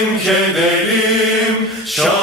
Hain kederim şah